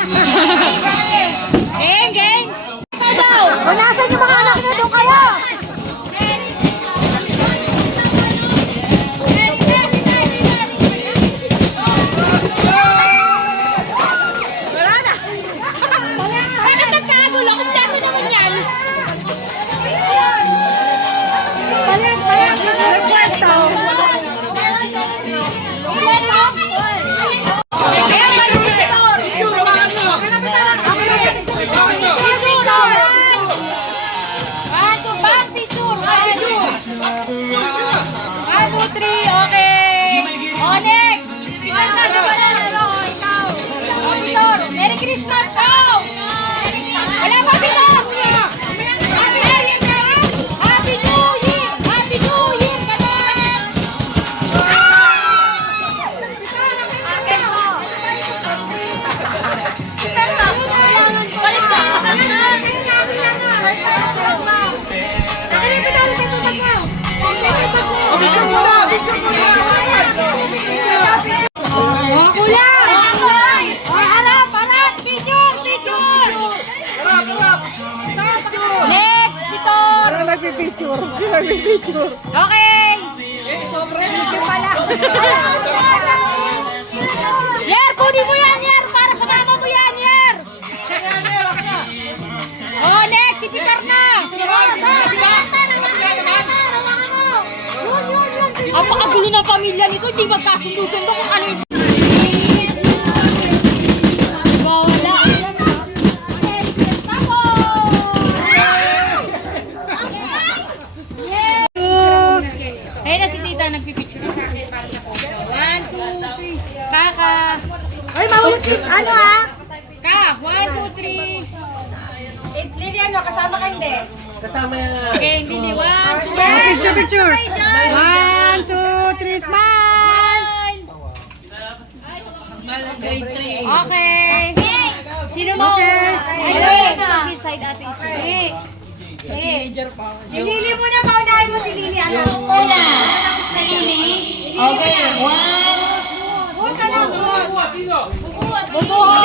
Geng, geng! Ikaw daw! O, nasan yung mga anak niyo? Doon kayo! Bakit nagkagulo? Kompleto naman yan! Merry Christmas daw! Wala pa, Pitor! Happy New Year! Happy New Year! Akin mo! Balik ka! Next, Pitor! Nagpipicture. Okay! Yer, kunin mo yan, Yer! Para sa mama mo yan, Yer! Oh, next! Si Pitor na! Apakagulo ng pamilya nito, hindi magkasundo-sundo kung ano yung... Wala. Ayun na si tita, nagpipicture. 1, 2, 3. Kaka. Ay, mahulog si... Ano ah? Ka. 1, 2, 3. Lili, ano? Kasama ka hindi? Okay, Lili. 1, 2, 3. Picture. 1, 2, 3, smile! Okay. Sino mo? Okay. Ayun. Side ate. Si Lili muna, paunahin mo si Lili. Ano? Una, si Lily. Okay, one. Bukas na, bukas. Bubuhos.